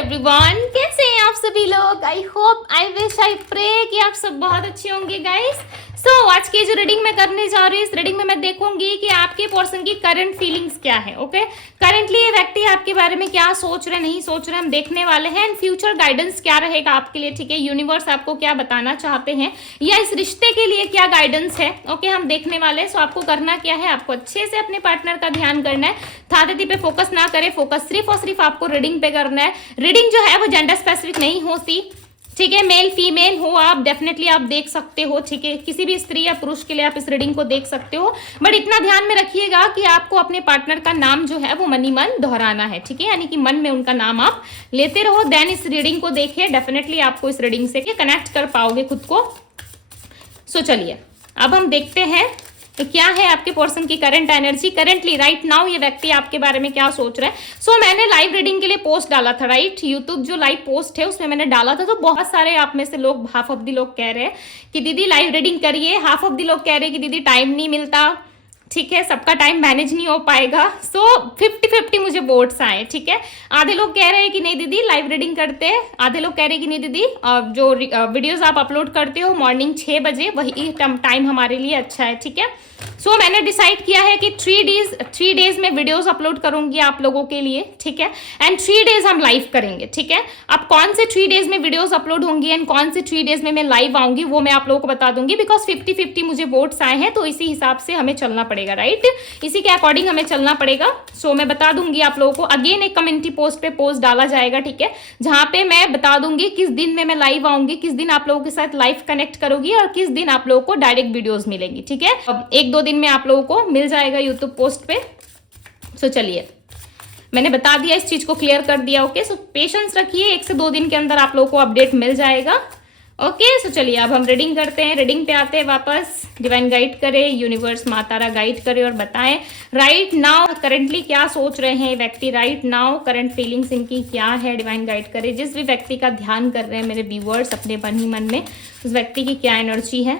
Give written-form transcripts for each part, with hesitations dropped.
Everyone, कैसे हैं आप सभी लोग। I hope, I wish, I pray कि आप सब बहुत अच्छे होंगे गाइस। सो आज की जो रीडिंग मैं करने जा रही हूँ, इस रीडिंग में मैं देखूंगी कि आपके पर्सन की करंट फीलिंग्स क्या है। ओके, करंटली ये व्यक्ति आपके बारे में क्या सोच रहे, नहीं सोच रहे, हम देखने वाले हैं। एंड फ्यूचर गाइडेंस क्या रहेगा आपके लिए, ठीक है। यूनिवर्स आपको क्या बताना चाहते हैं या इस रिश्ते के लिए क्या गाइडेंस है, ओके, हम देखने वाले हैं। सो आपको करना क्या है, आपको अच्छे से अपने पार्टनर का ध्यान करना है। थाती पे फोकस ना करें, फोकस सिर्फ और सिर्फ आपको रीडिंग पे करना है। रीडिंग जो है वो जेंडर स्पेसिफिक नहीं होती, ठीक है। मेल फीमेल हो आप, डेफिनेटली आप देख सकते हो, ठीक है। किसी भी स्त्री या पुरुष के लिए आप इस रीडिंग को देख सकते हो, बट इतना ध्यान में रखिएगा कि आपको अपने पार्टनर का नाम जो है वो मनी मन दोहराना है, ठीक है। यानी कि मन में उनका नाम आप लेते रहो, देन इस रीडिंग को देखिए। डेफिनेटली आपको इस रीडिंग से कनेक्ट कर पाओगे खुद को। सो चलिए अब हम देखते हैं तो क्या है आपके पर्सन की current energy. Currently right now ये व्यक्ति आपके बारे में क्या सोच रहा है। सो मैंने लाइव रीडिंग के लिए पोस्ट डाला था, राइट। यूट्यूब जो लाइव पोस्ट है उसमें मैंने डाला था, तो बहुत सारे आप में से लोग, हाफ ऑफ द लोग कह रहे हैं कि दीदी लाइव रीडिंग करिए, हाफ ऑफ द लोग कह रहे हैं कि दीदी टाइम नहीं मिलता, ठीक है, सबका टाइम मैनेज नहीं हो पाएगा। सो 50-50 मुझे वोट्स आए, ठीक है। आधे लोग कह रहे हैं कि नहीं दीदी लाइव रीडिंग करते हैं, आधे लोग कह रहे हैं कि नहीं दीदी जो वीडियोस आप अपलोड करते हो मॉर्निंग 6 बजे वही टाइम हमारे लिए अच्छा है, ठीक है। सो मैंने डिसाइड किया है कि 3 डेज में वीडियोस अपलोड करूंगी आप लोगों के लिए, ठीक है। एंड 3 डेज हम लाइव करेंगे, ठीक है। अब कौन से 3 डेज में वीडियोस अपलोड होंगी एंड कौन से 3 डेज में मैं लाइव आऊंगी वो मैं आप लोगों को बता दूंगी, बिकॉज 50-50 मुझे वोट्स आए हैं, तो इसी हिसाब से हमें चलना पड़ेगा, राइट। इसी के अकॉर्डिंग हमें चलना पड़ेगा। सो मैं बता दूंगी आप लोगों को। अगेन एक कम्युनिटी पोस्ट पे पोस्ट डाला जाएगा, ठीक है, जहां पे मैं बता दूंगी किस दिन में मैं लाइव आऊंगी, किस दिन आप लोगों के साथ लाइव कनेक्ट करूंगी और किस दिन आप लोगों को डायरेक्ट वीडियोज मिलेंगी, ठीक है। अब 1-2 दिन में आप लोगों को मिल जाएगा यूट्यूब पोस्ट पे। सो चलिए मैंने बता दिया, इस चीज को क्लियर कर दिया, ओके। सो पेशेंस रखिए, 1 से 2 दिन के अंदर आप लोगों को अपडेट मिल जाएगा, ओके। सो चलिए अब हम रीडिंग करते हैं, रीडिंग पे आते हैं वापस। डिवाइन गाइड करे, यूनिवर्स मातारा गाइड करे और बताएं राइट नाउ करंटली क्या सोच रहे हैं व्यक्ति, राइट नाउ करंट फीलिंग्स इनकी क्या है। डिवाइन गाइड करे, जिस भी व्यक्ति का ध्यान कर रहे हैं मेरे व्यूअर्स अपने मन ही मन में, उस व्यक्ति की क्या एनर्जी है।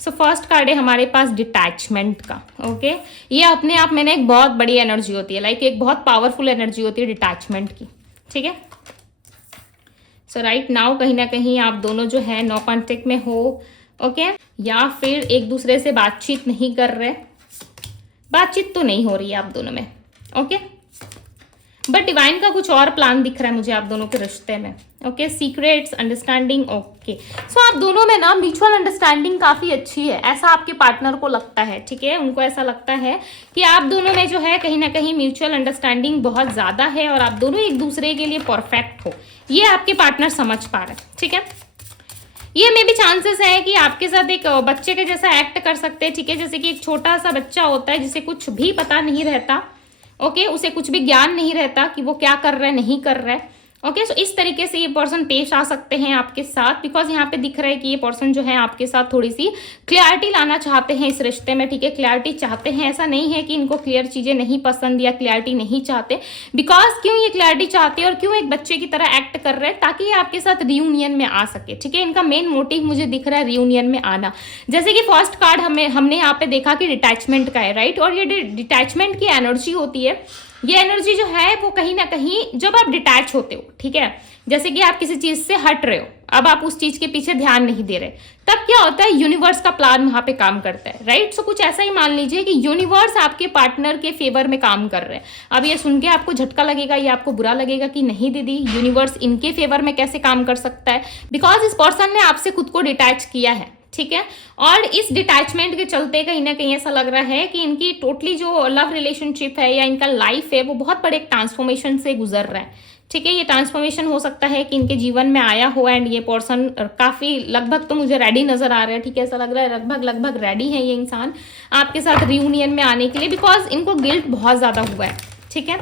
सो फर्स्ट कार्ड है हमारे पास डिटैचमेंट का, ओके। ये अपने आप में ना एक बहुत बड़ी एनर्जी होती है, लाइक एक बहुत पावरफुल एनर्जी होती है डिटैचमेंट की, ठीक है। सो राइट नाउ कहीं ना कहीं आप दोनों जो है नो कॉन्टेक्ट में हो, ओके, या फिर एक दूसरे से बातचीत नहीं कर रहे। बातचीत तो नहीं हो रही है आप दोनों में, ओके, बट डिवाइन का कुछ और प्लान दिख रहा है मुझे आप दोनों के रिश्ते में, okay. Secrets, understanding, okay. So आप दोनों में ना म्यूचुअल अंडरस्टैंडिंग काफी अच्छी है, ऐसा आपके पार्टनर को लगता है, ठीक है। उनको ऐसा लगता है कि आप दोनों में जो है कहीं ना कहीं म्यूचुअल अंडरस्टैंडिंग बहुत ज्यादा है और आप दोनों एक दूसरे के लिए परफेक्ट हो, ये आपके पार्टनर समझ पा रहे हैं, ठीक है। ये में भी चांसेस है कि आपके साथ एक बच्चे के जैसा एक्ट कर सकते हैं, ठीक है। जैसे कि एक छोटा सा बच्चा होता है जिसे कुछ भी पता नहीं रहता, ओके, उसे कुछ भी ज्ञान नहीं रहता कि वो क्या कर रहा है, नहीं कर रहा है, ओके। सो इस तरीके से ये पर्सन पेश आ सकते हैं आपके साथ, बिकॉज यहाँ पे दिख रहा है कि ये पर्सन जो है आपके साथ थोड़ी सी क्लैरिटी लाना चाहते हैं इस रिश्ते में, ठीक है। क्लैरिटी चाहते हैं, ऐसा नहीं है कि इनको क्लियर चीजें नहीं पसंद या क्लैरिटी नहीं चाहते, बिकॉज क्यों ये क्लैरिटी चाहते हैं और क्यों एक बच्चे की तरह एक्ट कर रहे हैं, ताकि ये आपके साथ रियूनियन में आ सके, ठीक है। इनका मेन मोटिव मुझे दिख रहा है रियूनियन में आना। जैसे कि फर्स्ट कार्ड हमने यहाँ पे देखा कि डिटैचमेंट का है, राइट। और ये डिटैचमेंट की एनर्जी होती है, ये एनर्जी जो है वो कहीं ना कहीं जब आप डिटैच होते हो, ठीक है, जैसे कि आप किसी चीज से हट रहे हो, अब आप उस चीज के पीछे ध्यान नहीं दे रहे, तब क्या होता है, यूनिवर्स का प्लान वहां पे काम करता है, राइट। सो कुछ ऐसा ही मान लीजिए कि यूनिवर्स आपके पार्टनर के फेवर में काम कर रहे हैं। अब ये सुन के आपको झटका लगेगा या आपको बुरा लगेगा कि नहीं दीदी यूनिवर्स इनके फेवर में कैसे काम कर सकता है, बिकॉज इस पर्सन ने आपसे खुद को डिटैच किया है, ठीक है। और इस डिटैचमेंट के चलते कहीं ना कहीं ऐसा लग रहा है कि इनकी टोटली जो लव रिलेशनशिप है या इनका लाइफ है वो बहुत बड़े एक ट्रांसफॉर्मेशन से गुजर रहा है, ठीक है। ये ट्रांसफॉर्मेशन हो सकता है कि इनके जीवन में आया हो एंड ये पर्सन काफी लगभग तो मुझे रेडी नजर आ रहा है, ठीक है। ऐसा लग रहा है लगभग रेडी है ये इंसान आपके साथ रियूनियन में आने के लिए, बिकॉज इनको गिल्ट बहुत ज्यादा हुआ है, ठीक है।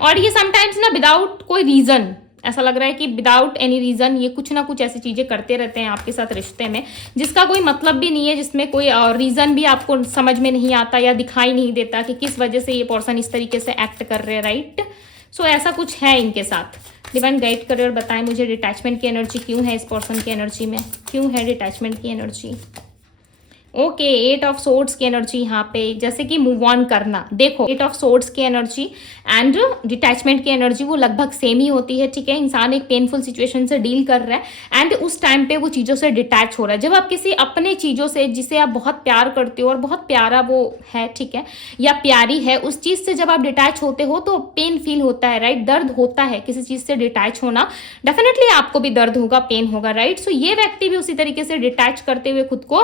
और ये समटाइम्स ना विदाउट कोई रीजन, ऐसा लग रहा है कि विदाउट एनी रीजन ये कुछ ना कुछ ऐसी चीजें करते रहते हैं आपके साथ रिश्ते में, जिसका कोई मतलब भी नहीं है, जिसमें कोई रीजन भी आपको समझ में नहीं आता या दिखाई नहीं देता कि किस वजह से ये पर्सन इस तरीके से एक्ट कर रहे हैं, राइट। सो ऐसा कुछ है इनके साथ। डिवाइन गाइड करे और बताएं मुझे डिटैचमेंट की एनर्जी क्यों है इस पर्सन की एनर्जी में, क्यों है डिटैचमेंट की एनर्जी। ओके, 8 ऑफ सोर्ड्स की एनर्जी यहाँ पे, जैसे कि मूव ऑन करना। देखो 8 ऑफ सोर्ड्स की एनर्जी एंड डिटैचमेंट की एनर्जी वो लगभग सेम ही होती है, ठीक है। इंसान एक पेनफुल सिचुएशन से डील कर रहा है एंड उस टाइम पे वो चीज़ों से डिटैच हो रहा है। जब आप किसी अपने चीज़ों से, जिसे आप बहुत प्यार करते हो और बहुत प्यारा वो है, ठीक है, या प्यारी है, उस चीज़ से जब आप डिटैच होते हो तो पेन फील होता है, राइट। दर्द होता है किसी चीज़ से डिटैच होना, डेफिनेटली आपको भी दर्द होगा, पेन होगा, राइट। सो ये व्यक्ति भी उसी तरीके से डिटैच करते हुए खुद को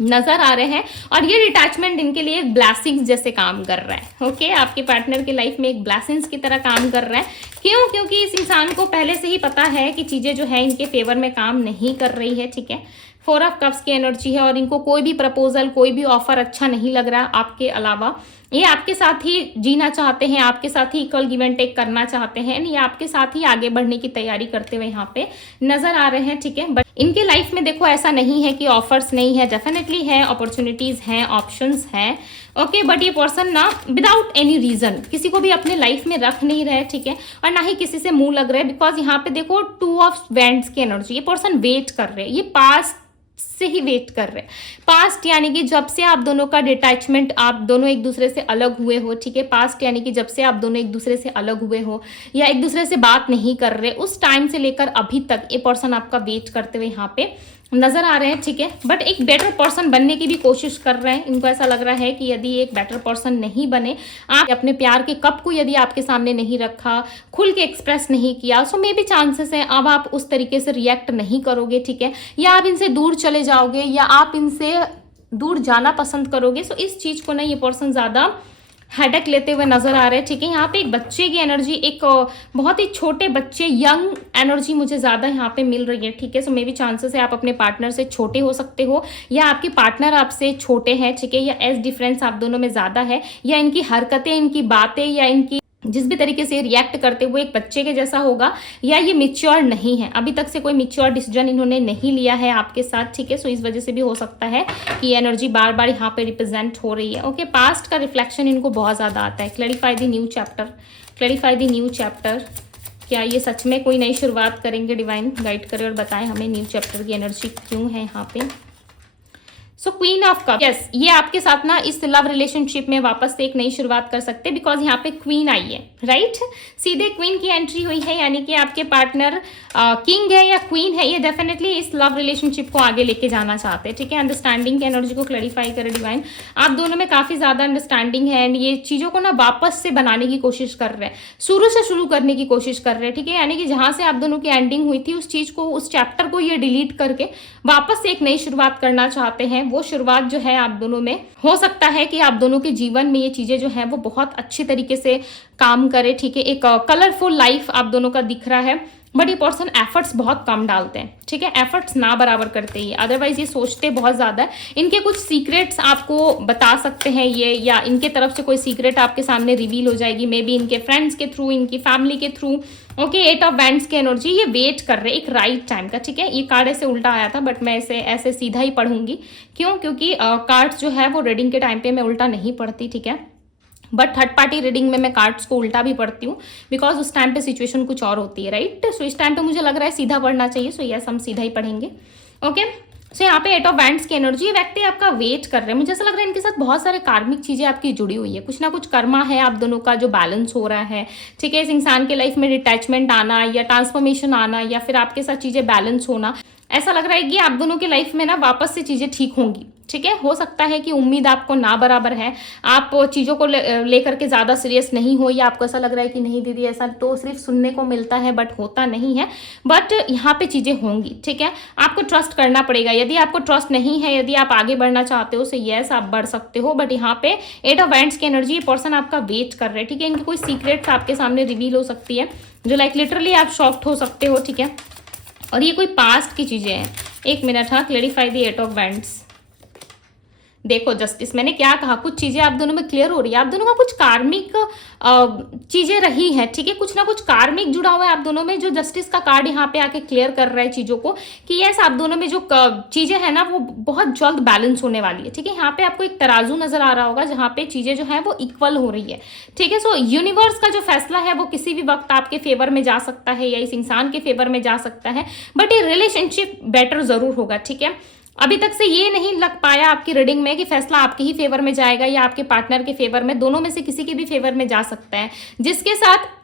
नजर आ रहे हैं और ये डिटैचमेंट इनके लिए एक ब्लेसिंग्स जैसे काम कर रहा है। ओके, आपके पार्टनर की लाइफ में एक ब्लेसिंग्स की तरह काम कर रहा है। क्यों? क्योंकि इस इंसान को पहले से ही पता है कि चीजें जो है इनके फेवर में काम नहीं कर रही है, ठीक है। 4 ऑफ कप्स की एनर्जी है और इनको कोई भी प्रपोजल, कोई भी ऑफर अच्छा नहीं लग रहा आपके अलावा। ये आपके साथ ही जीना चाहते हैं, आपके साथ ही इक्वल गिव एंड टेक करना चाहते हैं, ये आपके साथ ही आगे बढ़ने की तैयारी करते हुए यहाँ पे नजर आ रहे हैं, ठीक है। बट इनके लाइफ में देखो ऐसा नहीं है कि ऑफर्स नहीं है, डेफिनेटली है, अपॉर्चुनिटीज हैं, ऑप्शंस हैं, ओके। बट ये पर्सन ना विदाउट एनी रीजन किसी को भी अपने लाइफ में रख नहीं रहे, ठीक है, और ना ही किसी से मुंह लग रहे, बिकॉज यहाँ पे देखो 2 ऑफ वैंड्स की एनर्जी, ये पर्सन वेट कर रहे हैं, ये पास्ट से ही वेट कर रहे हैं। पास्ट यानी कि जब से आप दोनों का डिटैचमेंट, आप दोनों एक दूसरे से अलग हुए हो, ठीक है। पास्ट यानी कि जब से आप दोनों एक दूसरे से अलग हुए हो या एक दूसरे से बात नहीं कर रहे, उस टाइम से लेकर अभी तक ये पर्सन आपका वेट करते हुए यहाँ पे नजर आ रहे हैं, ठीक है। बट एक बेटर पर्सन बनने की भी कोशिश कर रहे हैं। इनको ऐसा लग रहा है कि यदि एक बेटर पर्सन नहीं बने, आप अपने प्यार के कप को यदि आपके सामने नहीं रखा, खुल के एक्सप्रेस नहीं किया, सो मे बी चांसेस है अब आप उस तरीके से रिएक्ट नहीं करोगे, ठीक है, या आप इनसे दूर चले जाओगे या आप इनसे दूर जाना पसंद करोगे। सो इस चीज को ना ये पर्सन ज्यादा हेडेक लेते हुए नजर आ रहे हैं, ठीक है। यहाँ पे एक बच्चे की एनर्जी, एक बहुत ही छोटे बच्चे, यंग एनर्जी मुझे ज्यादा यहाँ पे मिल रही है, ठीक है। सो मे बी चांसेस है आप अपने पार्टनर से छोटे हो सकते हो या आपके पार्टनर आपसे छोटे हैं, ठीक है, या एज डिफरेंस आप दोनों में ज्यादा है, या इनकी हरकतें, इनकी बातें या इनकी जिस भी तरीके से रिएक्ट करते हुए एक बच्चे के जैसा होगा, या ये मिच्योर नहीं है, अभी तक से कोई मिच्योर डिसीजन इन्होंने नहीं लिया है आपके साथ, ठीक है। सो इस वजह से भी हो सकता है कि एनर्जी बार बार यहाँ पे रिप्रेजेंट हो रही है, ओके। पास्ट का रिफ्लेक्शन इनको बहुत ज़्यादा आता है। Clarify the new chapter, clarify the new chapter. क्या ये सच में कोई नई शुरुआत करेंगे? डिवाइन गाइड करें और बताएं हमें न्यू चैप्टर की एनर्जी क्यों है यहाँ पे। सो क्वीन ऑफ कप, यस, ये आपके साथ ना इस लव रिलेशनशिप में वापस से एक नई शुरुआत कर सकते हैं, बिकॉज यहाँ पे क्वीन आई है, राइट। सीधे क्वीन की एंट्री हुई है, यानी कि आपके पार्टनर किंग है या क्वीन है, ये डेफिनेटली इस लव रिलेशनशिप को आगे लेके जाना चाहते हैं, ठीक है। अंडरस्टैंडिंग की एनर्जी को क्लैरिफाई करे डिवाइन। आप दोनों में काफी ज्यादा अंडरस्टैंडिंग है एंड ये चीजों को ना वापस से बनाने की कोशिश कर रहे हैं, शुरू से शुरू करने की कोशिश कर रहे हैं, ठीक है। यानी कि जहां से आप दोनों की एंडिंग हुई थी उस चीज को, उस चैप्टर को ये डिलीट करके वापस से एक नई शुरुआत करना चाहते हैं। वो शुरुआत जो है आप दोनों में हो सकता है कि आप दोनों के जीवन में ये चीजें जो है वो बहुत अच्छी तरीके से काम करे, ठीक है। एक कलरफुल लाइफ आप दोनों का दिख रहा है, बट ये पर्सन एफर्ट्स बहुत कम डालते हैं, ठीक है। एफर्ट्स ना बराबर करते ही, अदरवाइज ये सोचते बहुत ज्यादा है। इनके कुछ सीक्रेट्स आपको बता सकते हैं ये, या इनके तरफ से कोई सीक्रेट आपके सामने रिवील हो जाएगी, मे बी इनके फ्रेंड्स के थ्रू, इनकी फैमिली के थ्रू, ओके। 8 ऑफ वैंड्स की एनर्जी, ये वेट कर रहे एक राइट टाइम का, ठीक है। ये कार्ड ऐसे उल्टा आया था बट मैं इसे ऐसे सीधा ही पढ़ूंगी, क्यों? क्योंकि कार्ड्स जो है वो रीडिंग के टाइम पे मैं उल्टा नहीं पढ़ती, ठीक है। बट थर्ड पार्टी रीडिंग में मैं कार्ड्स को उल्टा भी पढ़ती हूँ, बिकॉज उस टाइम पे सिचुएशन कुछ और होती है, राइट। सो इस टाइम पे मुझे लग रहा है सीधा पढ़ना चाहिए, सो यस हम सीधा ही पढ़ेंगे, ओके। सो यहाँ पे 8 ऑफ वैंड्स की एनर्जी, ये व्यक्ति आपका वेट कर रहे हैं। मुझे ऐसा लग रहा है इनके साथ बहुत सारे कार्मिक चीजें आपकी जुड़ी हुई है, कुछ ना कुछ कर्मा है आप दोनों का जो बैलेंस हो रहा है, ठीक है। इस इंसान के लाइफ में डिटैचमेंट आना या ट्रांसफॉर्मेशन आना या फिर आपके साथ चीजें बैलेंस होना, ऐसा लग रहा है कि आप दोनों की लाइफ में ना वापस से चीजें ठीक होंगी, ठीक है। हो सकता है कि उम्मीद आपको ना बराबर है, आप चीज़ों को लेकर के ज़्यादा सीरियस नहीं हो, या आपको ऐसा लग रहा है कि नहीं दीदी ऐसा तो सिर्फ सुनने को मिलता है बट होता नहीं है, बट यहाँ पे चीज़ें होंगी, ठीक है। आपको ट्रस्ट करना पड़ेगा। यदि आपको ट्रस्ट नहीं है, यदि आप आगे बढ़ना चाहते हो, सो यस आप बढ़ सकते हो, बट यहाँ पे 8 ऑफ वैंड्स की एनर्जी, ये पर्सन आपका वेट कर रहे हैं, ठीक है। इनकी कोई सीक्रेट्स आपके सामने रिवील हो सकती है जो लाइक लिटरली आप शॉक्ड हो सकते हो, ठीक है। और ये कोई पास्ट की चीज़ें हैं। एक मिनट, हाँ, क्लैरिफाई द 8 ऑफ वैंड्स। देखो जस्टिस, मैंने क्या कहा, कुछ चीजें आप दोनों में क्लियर हो रही है, आप दोनों का कुछ कार्मिक चीजें रही है, ठीक है। कुछ ना कुछ कार्मिक जुड़ा हुआ है आप दोनों में, जो जस्टिस का कार्ड यहाँ पे आके क्लियर कर रहा है चीजों को कि यस आप दोनों में जो चीजें है ना वो बहुत जल्द बैलेंस होने वाली है, ठीक है। यहाँ पे आपको एक तराजू नजर आ रहा होगा जहाँ पे चीजें जो है वो इक्वल हो रही है, ठीक है। सो यूनिवर्स का जो फैसला है वो किसी भी वक्त आपके फेवर में जा सकता है या इस इंसान के फेवर में जा सकता है, बट ये रिलेशनशिप बेटर जरूर होगा, ठीक है। अभी तक से ये नहीं लग पाया आपकी रीडिंग में कि फैसला आपके ही फेवर में जाएगा या आपके पार्टनर के फेवर में, दोनों में से किसी के भी फेवर में जा सकता है। जिसके साथ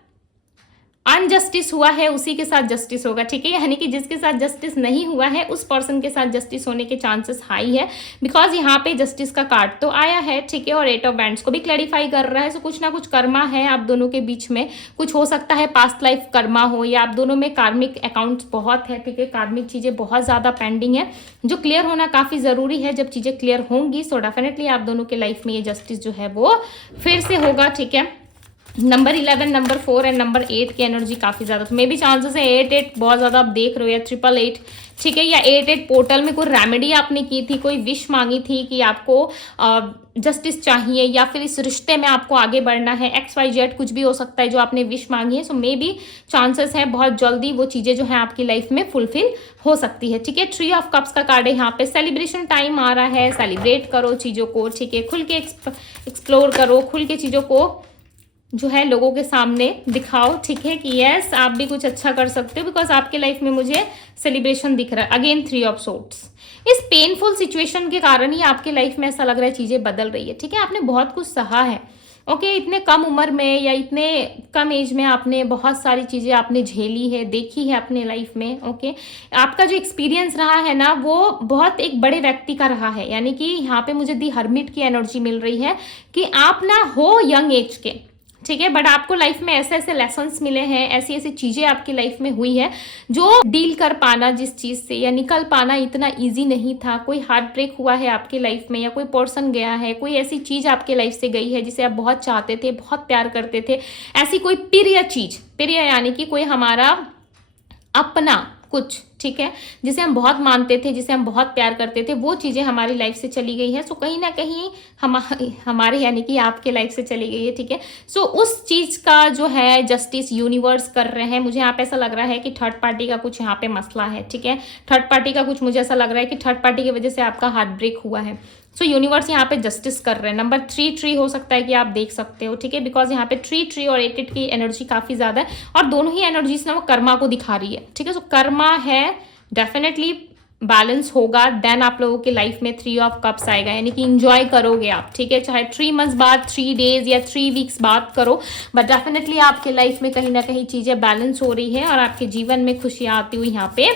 अनजस्टिस हुआ है उसी के साथ जस्टिस होगा, ठीक है, यानी कि जिसके साथ जस्टिस नहीं हुआ है उस पर्सन के साथ जस्टिस होने के चांसेस हाई है, बिकॉज यहाँ पे जस्टिस का कार्ड तो आया है, ठीक है, और 8 ऑफ वैंड्स को भी क्लैरिफाई कर रहा है। सो कुछ ना कुछ कर्मा है आप दोनों के बीच में, कुछ हो सकता है पास्ट लाइफ कर्मा हो, या आप दोनों में कार्मिक अकाउंट्स बहुत है, ठीक है, कार्मिक चीज़ें बहुत ज़्यादा पेंडिंग है जो क्लियर होना काफ़ी ज़रूरी है। जब चीज़ें क्लियर होंगी सो डेफिनेटली आप दोनों के लाइफ में ये जस्टिस जो है वो फिर से होगा, ठीक है। नंबर 11, नंबर 4 एंड नंबर 8 की एनर्जी काफ़ी ज़्यादा, तो मे भी चांसेस है 8 बहुत ज़्यादा आप देख रहे हो, या 888, ठीक है, या 8 पोर्टल में कोई रेमेडी आपने की थी, कोई विश मांगी थी कि आपको जस्टिस चाहिए या फिर इस रिश्ते में आपको आगे बढ़ना है, XYZ कुछ भी हो सकता है जो आपने विश मांगी है। सो मे बी चांसेस है बहुत जल्दी वो चीज़ें जो है आपकी लाइफ में फुलफिल हो सकती है, ठीक है। 3 ऑफ कप्स का कार्ड है यहाँ पे, सेलिब्रेशन टाइम आ रहा है, सेलिब्रेट करो चीज़ों को, ठीक है, खुल के एक्सप्लोर करो, खुल के चीज़ों को जो है लोगों के सामने दिखाओ, ठीक है, कि यस आप भी कुछ अच्छा कर सकते हो, बिकॉज आपके लाइफ में मुझे सेलिब्रेशन दिख रहा है। अगेन 3 ऑफ सोर्ड्स, इस पेनफुल सिचुएशन के कारण ही आपके लाइफ में ऐसा लग रहा है चीज़ें बदल रही है, ठीक है। आपने बहुत कुछ सहा है, ओके, इतने कम उम्र में या इतने कम एज में आपने बहुत सारी चीज़ें आपने झेली है, देखी है अपने लाइफ में, ओके। आपका जो एक्सपीरियंस रहा है ना वो बहुत एक बड़े व्यक्ति का रहा है, यानी कि यहाँ पे मुझे दी हर्मिट की एनर्जी मिल रही है कि आप ना हो यंग एज के, ठीक है, बट आपको लाइफ में ऐसे ऐसे लेसन्स मिले हैं, ऐसी ऐसी चीज़ें आपकी लाइफ में हुई है जो डील कर पाना जिस चीज़ से या निकल पाना इतना इजी नहीं था। कोई हार्ट ब्रेक हुआ है आपकी लाइफ में, या कोई पर्सन गया है, कोई ऐसी चीज़ आपके लाइफ से गई है जिसे आप बहुत चाहते थे, बहुत प्यार करते थे, ऐसी कोई प्रिय चीज़, प्रिय यानी कि कोई हमारा अपना कुछ, ठीक है, जिसे हम बहुत मानते थे, जिसे हम बहुत प्यार करते थे, वो चीज़ें हमारी लाइफ से चली गई है। सो कहीं ना कहीं हमारे यानी कि आपके लाइफ से चली गई है, ठीक है। सो उस चीज़ का जो है जस्टिस यूनिवर्स कर रहे हैं। मुझे यहाँ पे ऐसा लग रहा है कि थर्ड पार्टी का कुछ यहाँ पे मसला है, ठीक है, थर्ड पार्टी का कुछ, मुझे ऐसा लग रहा है कि थर्ड पार्टी की वजह से आपका हार्ट ब्रेक हुआ है। सो यूनिवर्स यहाँ पे जस्टिस कर रहे हैं। नंबर 3 ट्री हो सकता है कि आप देख सकते हो, ठीक है, बिकॉज यहाँ पे ट्री और 8 की एनर्जी काफ़ी ज़्यादा है, और दोनों ही एनर्जीज ना वो कर्मा को दिखा रही है, ठीक है। सो कर्मा है, डेफिनेटली बैलेंस होगा, देन आप लोगों की लाइफ में 3 ऑफ कप्स आएगा, यानी कि इंजॉय करोगे आप, ठीक है, चाहे 3 मंथ्स बाद, 3 डेज या 3 वीक्स बाद करो, बट डेफिनेटली आपके लाइफ में कहीं ना कहीं चीज़ें बैलेंस हो रही है और आपके जीवन में खुशियाँ आती हुई यहाँ पे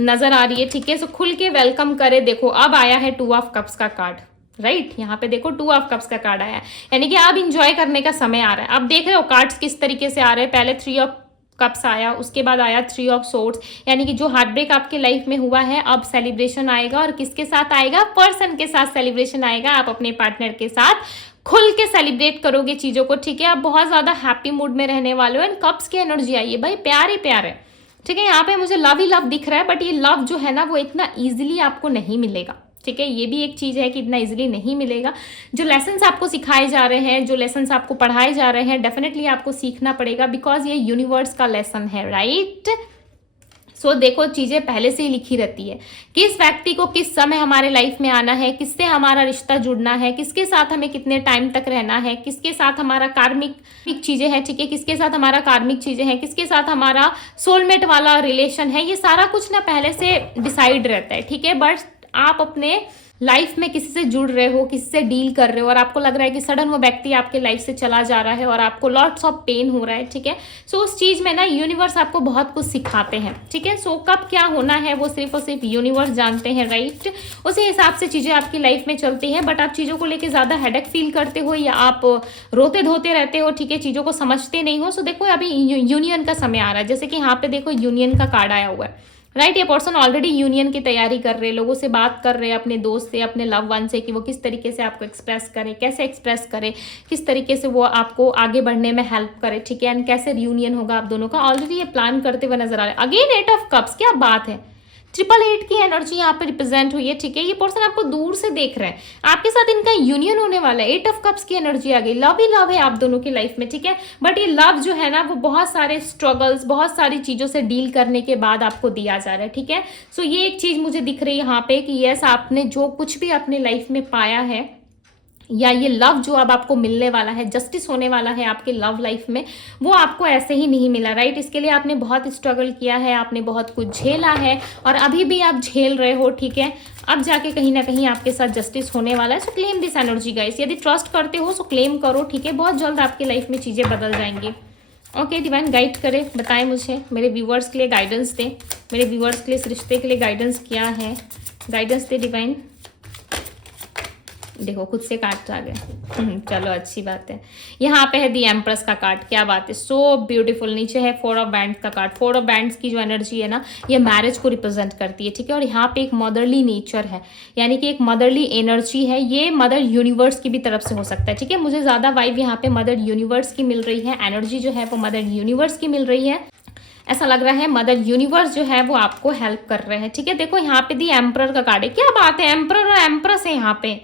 नजर आ रही है, ठीक है। सो खुल के वेलकम करे। देखो अब आया है 2 ऑफ कप्स का कार्ड, राइट, यहाँ पे देखो 2 ऑफ कप्स का कार्ड आया है, यानी कि अब इंजॉय करने का समय आ रहा है। अब देख रहे हो कार्ड्स किस तरीके से आ रहे हैं, पहले 3 ऑफ कप्स आया, उसके बाद आया 3 ऑफ सोर्ड्स, यानी कि जो हार्ट ब्रेक आपके लाइफ में हुआ है अब सेलिब्रेशन आएगा, और किसके साथ आएगा, पर्सन के साथ सेलिब्रेशन आएगा। आप अपने पार्टनर के साथ खुल के सेलिब्रेट करोगे चीज़ों को, ठीक है, आप बहुत ज़्यादा हैप्पी मूड में रहने वाले हो। एंड कप्स की एनर्जी आई है भाई, प्यार ही प्यार है, ठीक है, यहाँ पे मुझे लव ही लव दिख रहा है, बट ये लव जो है ना वो इतना ईजिली आपको नहीं मिलेगा, ठीक है, ये भी एक चीज़ है कि इतना इजीली नहीं मिलेगा। जो लेसन्स आपको सिखाए जा रहे हैं, जो लेसन्स आपको पढ़ाए जा रहे हैं, डेफिनेटली आपको सीखना पड़ेगा, बिकॉज ये यूनिवर्स का लेसन है, राइट। सो देखो चीज़ें पहले से ही लिखी रहती है, किस व्यक्ति को किस समय हमारे लाइफ में आना है, किससे हमारा रिश्ता जुड़ना है, किसके साथ हमें कितने टाइम तक रहना है, किसके साथ हमारा कार्मिक चीज़ें हैं, ठीक है, किसके साथ हमारा कार्मिक चीज़ें हैं, किसके साथ हमारा सोलमेट वाला रिलेशन है, ये सारा कुछ ना पहले से डिसाइड रहता है, ठीक है। बट आप अपने लाइफ में किसी से जुड़ रहे हो, किसी से डील कर रहे हो, और आपको लग रहा है कि सडन वो व्यक्ति आपके लाइफ से चला जा रहा है और आपको लॉट्स ऑफ पेन हो रहा है, ठीक है। सो उस चीज़ में ना यूनिवर्स आपको बहुत कुछ सिखाते हैं, ठीक है। सो कब क्या होना है वो सिर्फ और सिर्फ यूनिवर्स जानते हैं, राइट। उसी हिसाब से चीज़ें आपकी लाइफ में चलती हैं, बट आप चीज़ों को लेकर ज़्यादा हेडेक फील करते हो या आप रोते धोते रहते हो, ठीक है, चीज़ों को समझते नहीं हो। सो देखो अभी यूनियन का समय आ रहा है, जैसे कि यहाँ पे देखो यूनियन का कार्ड आया हुआ है, राइट। ये पर्सन ऑलरेडी यूनियन की तैयारी कर रहे हैं, लोगों से बात कर रहे हैं, अपने दोस्त से, अपने लव वन से, कि वो किस तरीके से आपको एक्सप्रेस करे, कैसे एक्सप्रेस करे, किस तरीके से वो आपको आगे बढ़ने में हेल्प करे, ठीक है, एंड कैसे रियूनियन होगा आप दोनों का, ऑलरेडी ये प्लान करते हुए नजर आ रहे हैं। अगेन 8 ऑफ कप्स, क्या बात है, 888 की एनर्जी यहाँ पे रिप्रेजेंट हुई है, ठीक है। ये पर्सन आपको दूर से देख रहे हैं, आपके साथ इनका यूनियन होने वाला है। 8 ऑफ कप्स की एनर्जी आ गई, लव ही लव है आप दोनों की लाइफ में, ठीक है। बट ये लव जो है ना वो बहुत सारे स्ट्रगल्स, बहुत सारी चीज़ों से डील करने के बाद आपको दिया जा रहा है, ठीक है। सो ये एक चीज़ मुझे दिख रही है यहाँ पे कि यस आपने जो कुछ भी अपने लाइफ में पाया है, या ये लव जो अब आपको मिलने वाला है, जस्टिस होने वाला है आपके लव लाइफ में, वो आपको ऐसे ही नहीं मिला, राइट। इसके लिए आपने बहुत स्ट्रगल किया है, आपने बहुत कुछ झेला है और अभी भी आप झेल रहे हो, ठीक है। अब जाके कहीं ना कहीं आपके साथ जस्टिस होने वाला है। सो क्लेम दिस एनर्जी गाइस, यदि ट्रस्ट करते हो सो क्लेम करो, ठीक है। बहुत जल्द आपकी लाइफ में चीज़ें बदल जाएंगी। ओके, डिवाइन गाइड करे, बताएं मुझे, मेरे व्यूअर्स के लिए गाइडेंस दें, मेरे व्यूअर्स के लिए इस रिश्ते के लिए गाइडेंस क्या है, गाइडेंस दे डिवाइन। देखो खुद से कार्ड आ गए, चलो अच्छी बात है। यहाँ पे है दी एम्प्रेस का कार्ड, क्या बात है, सो ब्यूटीफुल। नीचे है 4 ऑफ बैंड्स का कार्ड। 4 ऑफ बैंड्स की जो एनर्जी है ना, ये मैरिज को रिप्रेजेंट करती है, ठीक है। और यहाँ पे एक मदरली नेचर है, यानी कि एक मदरली एनर्जी है। ये मदर यूनिवर्स की भी तरफ से हो सकता है, ठीक है। मुझे ज़्यादा वाइब यहाँ पे मदर यूनिवर्स की मिल रही है, एनर्जी जो है वो मदर यूनिवर्स की मिल रही है। ऐसा लग रहा है मदर यूनिवर्स जो है वो आपको हेल्प कर रहे हैं, ठीक है। देखो यहाँ पे दी एम्परर का कार्ड है, क्या बात है, एम्परर और एम्प्रेस है यहाँ पे।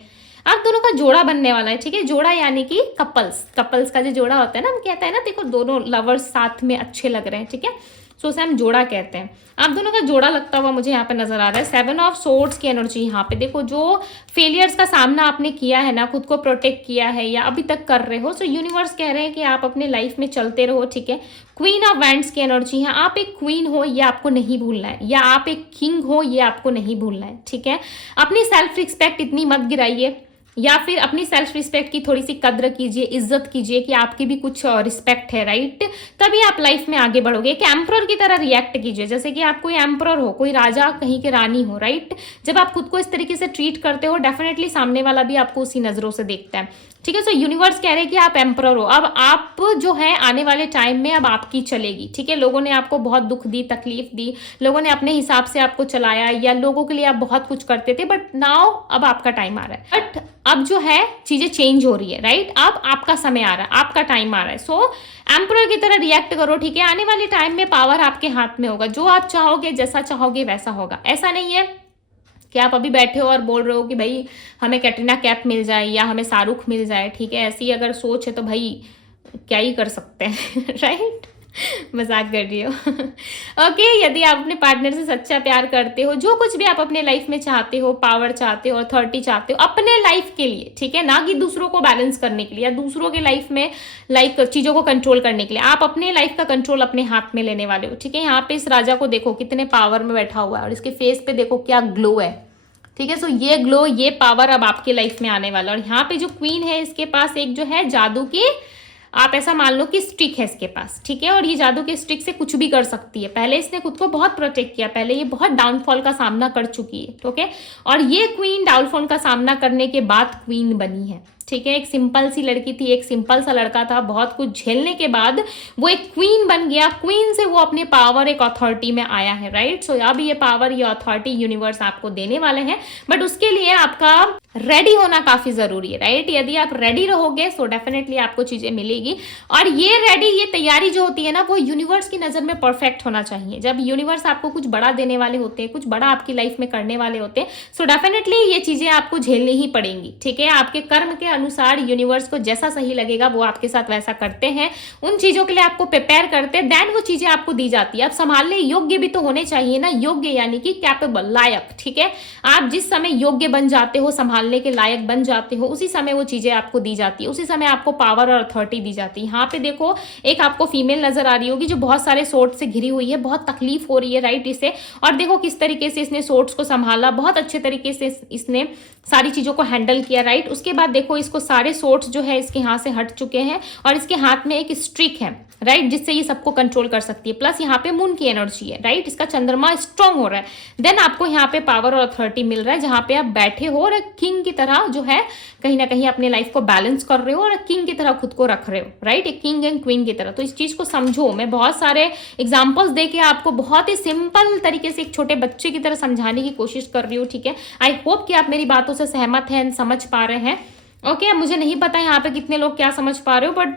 आप दोनों का जोड़ा बनने वाला है, ठीक है। जोड़ा यानी कि कपल्स का जो जोड़ा होता है ना, हम कहते हैं ना, देखो दोनों लवर्स साथ में अच्छे लग रहे हैं, ठीक है। सो उसे हम जोड़ा कहते हैं। आप दोनों का जोड़ा लगता हुआ मुझे यहाँ पे नजर आ रहा है। 7 ऑफ सोर्ड्स की एनर्जी यहाँ पे देखो, जो फेलियर्स का सामना आपने किया है ना, खुद को प्रोटेक्ट किया है या अभी तक कर रहे हो, सो यूनिवर्स कह रहे हैं कि आप अपने लाइफ में चलते रहो, ठीक है। क्वीन ऑफ वैंड्स की एनर्जी है, आप एक क्वीन हो ये आपको नहीं भूलना है, या आप एक किंग हो ये आपको नहीं भूलना है, ठीक है। अपनी सेल्फ रिस्पेक्ट इतनी मत गिराइए, या फिर अपनी सेल्फ रिस्पेक्ट की थोड़ी सी कद्र कीजिए, इज्जत कीजिए कि आपकी भी कुछ रिस्पेक्ट है, राइट। तभी आप लाइफ में आगे बढ़ोगे। एक एम्परर की तरह रिएक्ट कीजिए, जैसे कि आप कोई एम्परर हो, कोई राजा कहीं के रानी हो, राइट। जब आप खुद को इस तरीके से ट्रीट करते हो, डेफिनेटली सामने वाला भी आपको उसी नजरों से देखता है, ठीक है। सो यूनिवर्स कह रहे हैं कि आप एम्परर हो। अब आप जो है आने वाले टाइम में अब आपकी चलेगी, ठीक है। लोगों ने आपको बहुत दुख दी, तकलीफ दी, लोगों ने अपने हिसाब से आपको चलाया, या लोगों के लिए आप बहुत कुछ करते थे, बट नाउ अब आपका टाइम आ रहा है। बट अब जो है चीजें चेंज हो रही है, राइट। अब आपका समय आ रहा है, आपका टाइम आ रहा है। सो एम्परर की तरह रिएक्ट करो, ठीक है। आने वाले टाइम में पावर आपके हाथ में होगा, जो आप चाहोगे, जैसा चाहोगे वैसा होगा। ऐसा नहीं है कि आप अभी बैठे हो और बोल रहे हो कि भाई हमें कैटरीना कैफ मिल जाए या हमें शाहरुख मिल जाए, ठीक है। ऐसी अगर सोच है तो भाई क्या ही कर सकते हैं, राइट। मजाक कर रही हो। ओके, यदि आप अपने पार्टनर से सच्चा प्यार करते हो, जो कुछ भी आप अपने लाइफ में चाहते हो, पावर चाहते हो, अथॉरिटी चाहते हो अपने लाइफ के लिए, ठीक है, ना कि दूसरों को बैलेंस करने के लिए या दूसरों के लाइफ में लाइक चीजों को कंट्रोल करने के लिए, आप अपने लाइफ का कंट्रोल अपने हाथ में लेने वाले हो, ठीक है। यहाँ पे इस राजा को देखो कितने पावर में बैठा हुआ है और इसके फेस पे देखो क्या ग्लो है, ठीक है। सो ये ग्लो, ये पावर अब आपके लाइफ में आने वाला। और यहाँ पे जो क्वीन है इसके पास एक जो है जादू की, आप ऐसा मान लो कि स्टिक है इसके पास, ठीक है। और ये जादू के स्टिक से कुछ भी कर सकती है। पहले इसने खुद को बहुत प्रोटेक्ट किया, पहले ये बहुत डाउनफॉल का सामना कर चुकी है, ओके। और ये क्वीन डाउनफॉल का सामना करने के बाद क्वीन बनी है, ठीक है। एक सिंपल सी लड़की थी, एक सिंपल सा लड़का था, बहुत कुछ झेलने के बाद वो एक क्वीन बन गया। क्वीन से वो अपने पावर, एक अथॉरिटी में आया है, राइट। सो अब ये पावर, ये अथॉरिटी यूनिवर्स आपको देने वाले हैं, बट उसके लिए आपका रेडी होना काफी जरूरी है, राइट। यदि आप रेडी रहोगे सो डेफिनेटली आपको चीजें मिलेगी। और ये रेडी, ये तैयारी जो होती है ना, वो यूनिवर्स की नजर में परफेक्ट होना चाहिए। जब यूनिवर्स आपको कुछ बड़ा देने वाले होते हैं, कुछ बड़ा आपकी लाइफ में करने वाले होते हैं, सो डेफिनेटली ये चीजें आपको झेलनी ही पड़ेंगी, ठीक है। आपके कर्म के अनुसार यूनिवर्स को जैसा सही लगेगा वो आपके साथ वैसा करते हैं। उन चीजों के लिए आपको प्रिपेयर करते हैं, देन वो चीजें आपको दी जाती है। अब संभालने योग्य भी तो होने चाहिए ना, योग्य यानी कि कैपेबल, लायक, ठीक है। आप जिस समय योग्य बन जाते हो, संभालने के लायक बन जाते हो, उसी समय वो चीजें आपको दी जाती है, उसी समय आपको पावर और अथॉरिटी दी जाती है। यहाँ पे देखो एक आपको फीमेल नजर आ रही होगी जो बहुत सारे सोर्ट से घिरी हुई है, बहुत तकलीफ हो रही है, राइट, इसे। और देखो किस तरीके से इसने सोर्ट्स को संभाला, बहुत अच्छे तरीके से इसने सारी चीजों को हैंडल किया, राइट। उसके बाद देखो इसको सारे सोर्ट्स जो है इसके हाथ से हट चुके हैं और इसके हाथ में एक स्ट्रिक है, राइट, जिससे ये सबको कंट्रोल कर सकती है। प्लस यहाँ पे मून की एनर्जी है, राइट, इसका चंद्रमा स्ट्रांग हो रहा है। देन आपको यहाँ पे पावर और अथॉरिटी मिल रहा है, जहां पे आप बैठे हो और किंग की तरह जो है कहीं ना कहीं अपने लाइफ को बैलेंस कर रहे हो और किंग की तरह खुद को रख रहे हो, राइट, एक किंग एंड क्वीन की तरह। तो इस चीज को समझो, मैं बहुत सारे एग्जाम्पल्स देके आपको बहुत ही सिंपल तरीके से एक छोटे बच्चे की तरह समझाने की कोशिश कर रही हूँ, ठीक है। आई होप कि आप मेरी बातों से सहमत हैं, समझ पा रहे हैं। ओके, मुझे नहीं पता यहाँ पे कितने लोग क्या समझ पा रहे हो, बट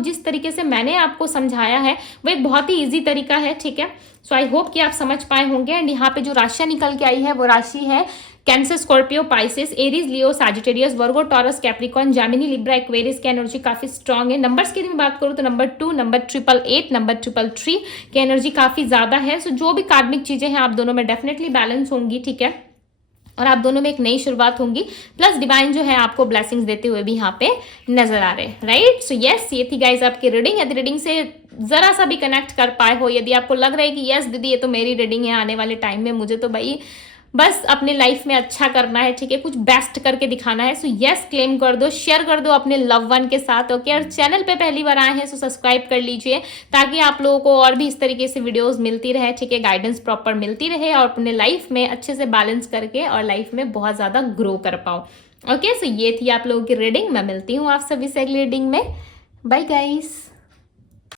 जिस तरीके से मैंने आपको समझाया है वो एक बहुत ही इजी तरीका है, ठीक है। सो आई होप कि आप समझ पाए होंगे। एंड यहाँ पे जो राशियां निकल के आई है वो राशि है Cancer, Scorpio, Pisces, Aries, Leo, Sagittarius, Virgo, Taurus, Capricorn, Gemini, Libra, Aquarius की एनर्जी काफी स्ट्रांग है। नंबर्स की मैं बात करूँ तो नंबर 2, नंबर 888, नंबर 333 की एनर्जी काफी ज्यादा है। सो जो भी कार्मिक चीजें हैं आप दोनों में डेफिनेटली बैलेंस होंगी, ठीक है। और आप दोनों में एक नई शुरुआत होंगी। प्लस डिवाइन जो है आपको ब्लेसिंग्स देते हुए भी यहाँ पे नजर आ रहे हैं, राइट। सो यस, ये थी गाइज आपकी रीडिंग। यदि रीडिंग से जरा सा भी कनेक्ट कर पाए हो, यदि आपको लग रहा है कि यस दीदी ये तो मेरी रीडिंग है, आने वाले टाइम में मुझे तो भाई बस अपने लाइफ में अच्छा करना है, ठीक है, कुछ बेस्ट करके दिखाना है, सो यस क्लेम कर दो, शेयर कर दो अपने लव वन के साथ, ओके। और चैनल पे पहली बार आए हैं सो सब्सक्राइब कर लीजिए, ताकि आप लोगों को और भी इस तरीके से वीडियोस मिलती रहे, ठीक है, गाइडेंस प्रॉपर मिलती रहे, और अपने लाइफ में अच्छे से बैलेंस करके और लाइफ में बहुत ज़्यादा ग्रो कर पाओ, ओके। सो ये थी आप लोगों की रीडिंग। मैं मिलती हूँ आप सभी से अगली रीडिंग में। Bye guys.